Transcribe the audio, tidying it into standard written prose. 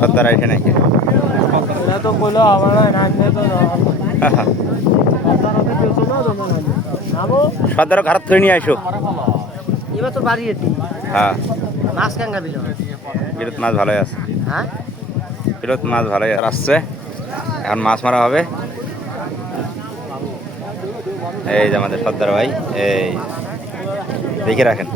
সর্দার আইসে নাকি? সর্দার ঘাট করে নিয়ে আসো। এবার তো বাড়িয়ে দিই। হ্যাঁ, মাছ কেঙ্গা বিল বিরত মাছ ভালোই আছে। হ্যাঁ বিরত মাছ ভালোই আসছে। এখন মাছ মারা হবে। এই যে আমাদের সর্দার ভাই, এই দেখে রাখেন।